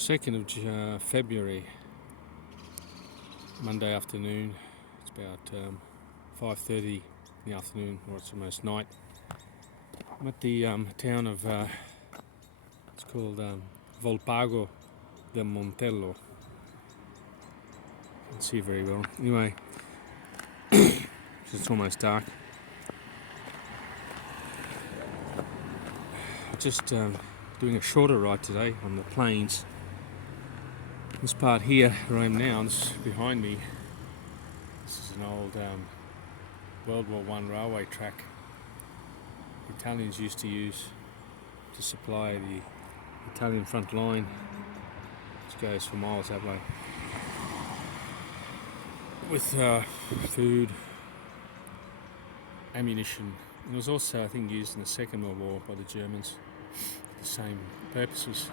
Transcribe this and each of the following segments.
2nd of February, Monday afternoon. It's about 5:30 in the afternoon, or it's almost night. I'm at the town of, it's called Volpago del Montello. You can see very well. Anyway, it's almost dark. Just doing a shorter ride today on the plains. This part here where I am now, this behind me, this is an old World War I railway track the Italians used to use to supply the Italian front line, which goes for miles that way, with food, ammunition. It was also, I think, used in the Second World War by the Germans for the same purposes.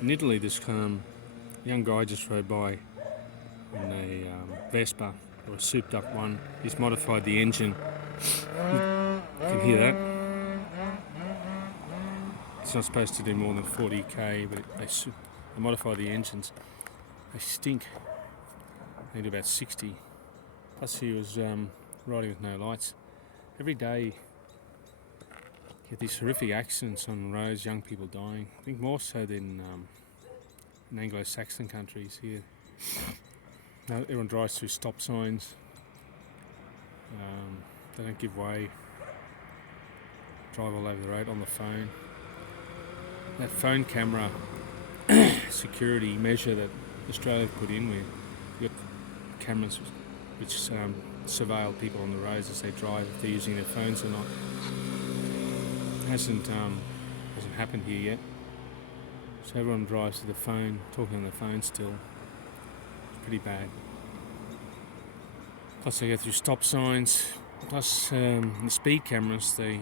In Italy, this young guy just rode by on a Vespa, or a souped up one. He's modified the engine. You can hear that. It's not supposed to do more than 40k, but they modify the engines. They stink. They do about 60. Plus he was riding with no lights. Every day you get these horrific accidents on roads, young people dying. I think more so than in Anglo-Saxon countries here. Now everyone drives through stop signs. They don't give way. Drive all over the road on the phone. That phone camera security measure that Australia put in, where you've got cameras which surveil people on the roads as they drive, if they're using their phones or not. Hasn't happened here yet. So everyone drives to the phone, talking on the phone still. It's pretty bad. Plus they go through stop signs. Plus the speed cameras, they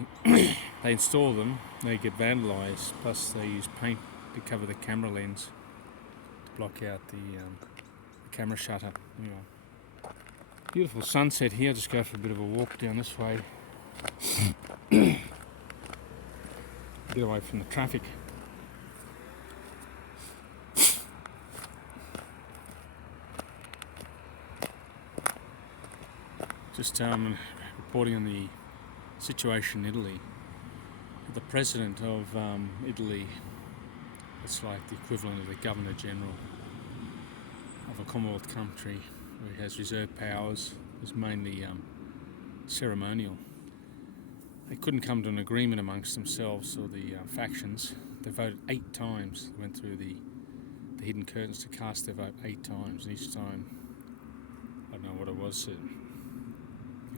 install them, they get vandalised. Plus they use paint to cover the camera lens to block out the camera shutter. Anyway, beautiful sunset here. Just go for a bit of a walk down this way. Get away from the traffic. Just reporting on the situation in Italy. The president of Italy, it's like the equivalent of the Governor General of a Commonwealth country, where he has reserved powers. It's mainly ceremonial. They couldn't come to an agreement amongst themselves, or the factions. They voted 8 times. They went through the hidden curtains to cast their vote 8 times, and each time, I don't know what it was, they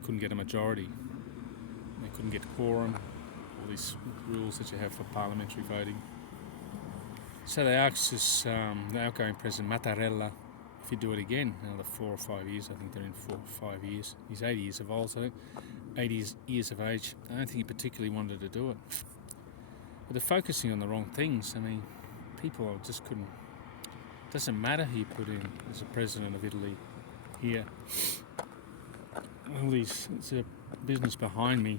couldn't get a majority. They couldn't get quorum, all these rules that you have for parliamentary voting. So they asked the outgoing president Mattarella if he'd do it again, another 4 or 5 years. I think they're in 4 or 5 years. He's 80 years of old, so I think 80 years of age. I don't think he particularly wanted to do it. But they're focusing on the wrong things. I mean, people just couldn't. It doesn't matter who you put in as the president of Italy here. All these, it's a business behind me,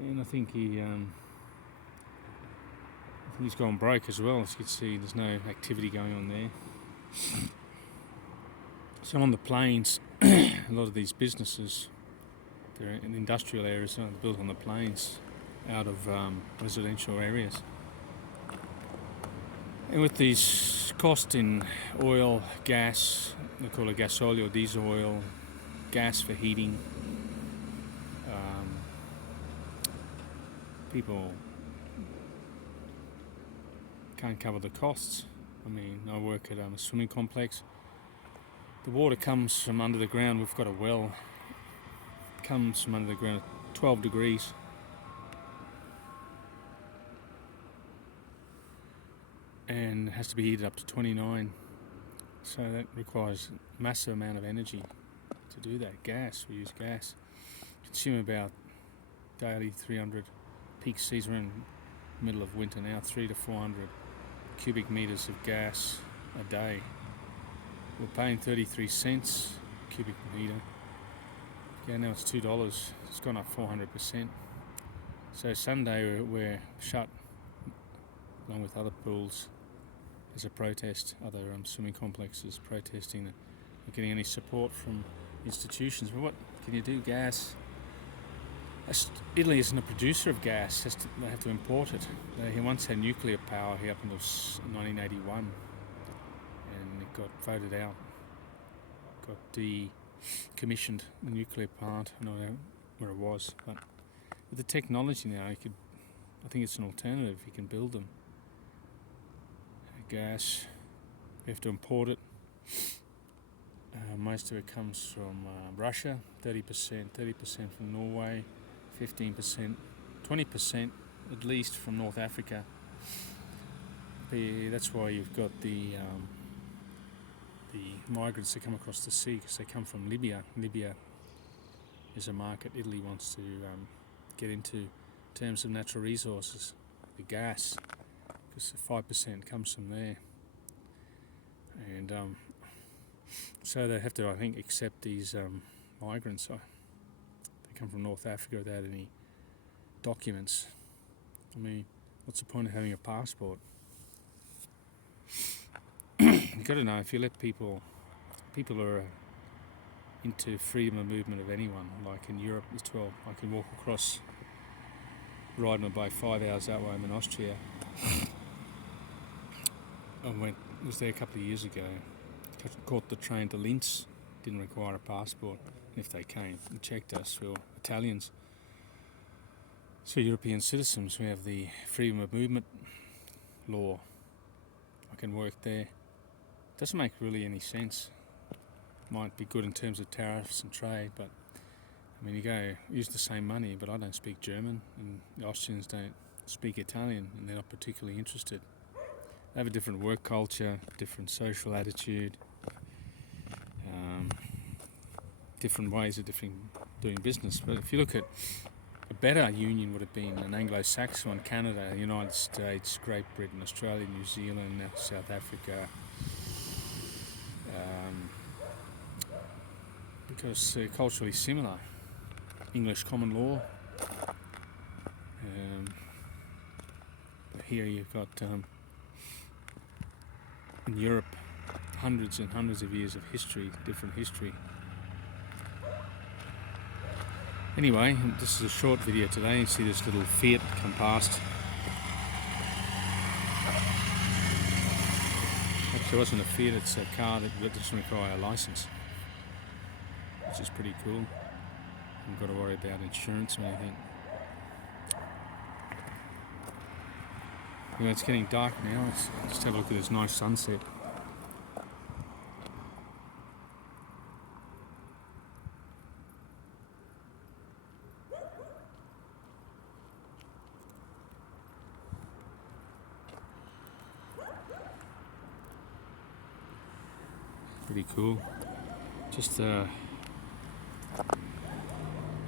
and I think he's gone broke as well. As you can see, there's no activity going on there. So on the plains, a lot of these businesses, they're in industrial areas, they're built on the plains, out of residential areas. And with these costs in oil, gas, they call it gasoil or diesel oil, gas for heating, people can't cover the costs. I mean, I work at a swimming complex. The water comes from under the ground. We've got a well. It comes from under the ground at 12 degrees. And it has to be heated up to 29. So that requires a massive amount of energy to do that. Gas, we use gas. Consume about daily 300, peak season, we're in the middle of winter now, 300 to 400 cubic meters of gas a day. We're paying 33 cents a cubic meter Okay, now it's $2. It's gone up 400%. So Sunday we're shut, along with other pools, as a protest. Other swimming complexes protesting that not getting any support from institutions. But what can you do? Gas. Italy isn't a producer of gas. They have to import it. He once had nuclear power here up until 1981, and it got voted out. Got decommissioned, the nuclear plant. I don't know where it was, but with the technology now, I think it's an alternative. You can build them. Gas, we have to import it. Most of it comes from Russia, 30% from Norway, 15%, 20% at least from North Africa. That's why you've got the migrants that come across the sea, because they come from Libya. Libya is a market Italy wants to get into in terms of natural resources, the gas, because 5% comes from there. And so they have to, I think, accept these migrants. They come from North Africa without any documents. I mean, what's the point of having a passport? You've got to know, if you let people are into freedom of movement of anyone, like in Europe as well. I can walk across, ride my bike 5 hours that way. I'm in Austria. Was there a couple of years ago. Caught the train to Linz, didn't require a passport. If they came and checked us, we were Italians. So European citizens, we have the freedom of movement law. I can work there. Doesn't make really any sense. Might be good in terms of tariffs and trade, but I mean, you go use the same money, but I don't speak German, and the Austrians don't speak Italian, and they're not particularly interested. They have a different work culture, different social attitude, different ways of doing business. But if you look at a better union, would have been an Anglo-Saxon one: Canada, the United States, Great Britain, Australia, New Zealand, South Africa, because they're culturally similar. English common law. Here you've got in Europe hundreds and hundreds of years of history, different history. Anyway, this is a short video today. You see this little Fiat come past. Actually, it wasn't a Fiat, it's a car that doesn't require a license, which is pretty cool. Haven't got to worry about insurance or anything. It's getting dark now. Let's just have a look at this nice sunset. Pretty cool. Just a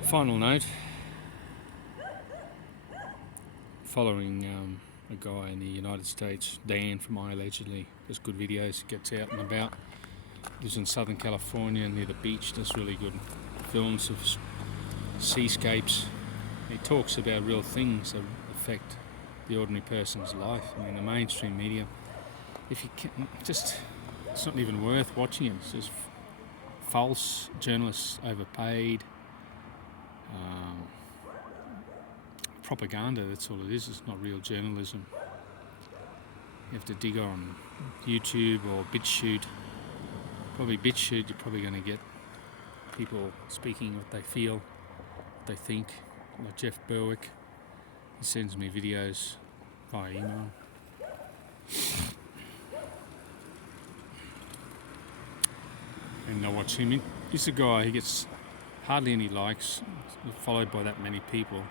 final note. Following a guy in the United States, Dan from iAllegedly, does good videos, gets out and about, lives in Southern California near the beach, does really good films of seascapes. He talks about real things that affect the ordinary person's life. I mean, the mainstream media, if you can, just, it's not even worth watching it. It's just false, journalists overpaid, propaganda, that's all it is. It's not real journalism. You have to dig on YouTube or BitChute. Probably BitChute, you're probably going to get people speaking what they feel, what they think. Like Jeff Berwick, he sends me videos via email. And I watch him. He's a guy, he gets hardly any likes, followed by that many people,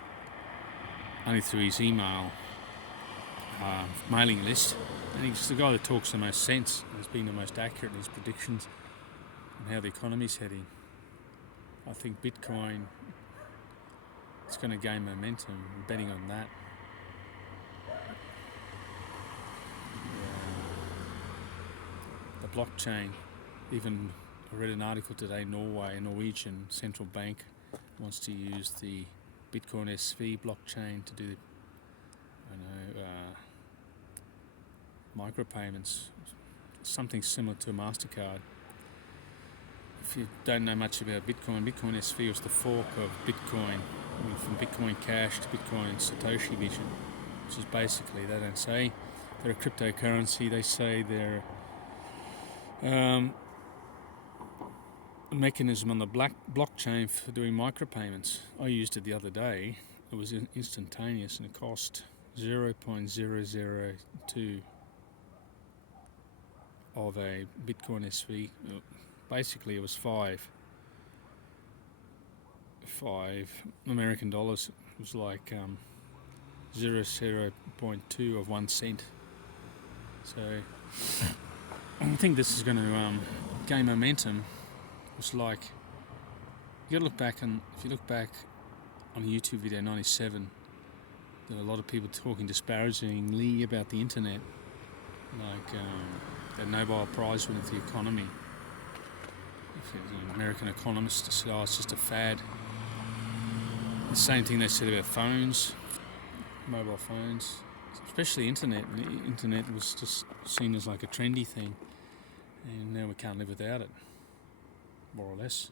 only through his email mailing list. And he's the guy that talks the most sense, and has been the most accurate in his predictions on how the economy's heading. I think Bitcoin is going to gain momentum. I'm betting on that. The blockchain, even I read an article today, Norwegian central bank wants to use the Bitcoin SV blockchain to do, micropayments, something similar to a MasterCard. If you don't know much about Bitcoin, Bitcoin SV was the fork of Bitcoin, from Bitcoin Cash to Bitcoin Satoshi Vision, which is basically, they don't say they're a cryptocurrency, they say they're a mechanism on the blockchain for doing micropayments. I used it the other day. It was instantaneous and it cost 0.002 of a Bitcoin SV. Basically, it was five American dollars. It was like 0.2 of 1 cent. So I think this is going to gain momentum. It's like, you got to look back, and if you look back on a YouTube video 97, there were a lot of people talking disparagingly about the internet, like the Nobel Prize winner for the economy. If it was an American economist, said, "Oh, it's just a fad." The same thing they said about phones, mobile phones, especially internet. The internet was just seen as like a trendy thing, and now we can't live without it, more or less.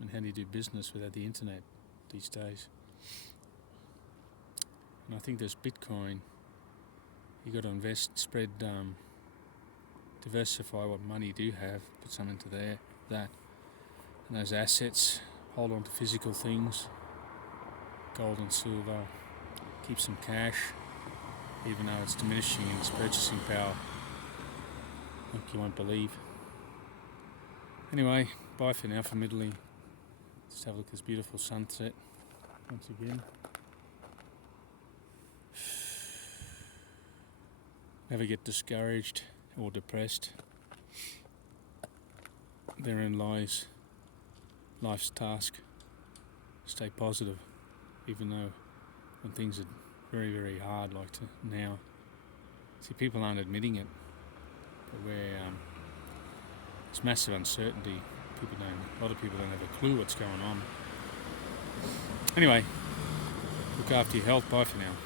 And how do you do business without the internet these days? And I think there's Bitcoin. You got to invest, spread, diversify what money you do have, put some into that, and those assets. Hold on to physical things, gold and silver. Keep some cash, even though it's diminishing in its purchasing power. I think you won't believe. Anyway, bye for now from Italy. Let's have a look at this beautiful sunset once again. Never get discouraged or depressed. Therein lies life's task. Stay positive, even though when things are very, very hard like now. See, people aren't admitting it, but where there's massive uncertainty, a lot of people don't have a clue what's going on. Anyway, look after your health. Bye for now.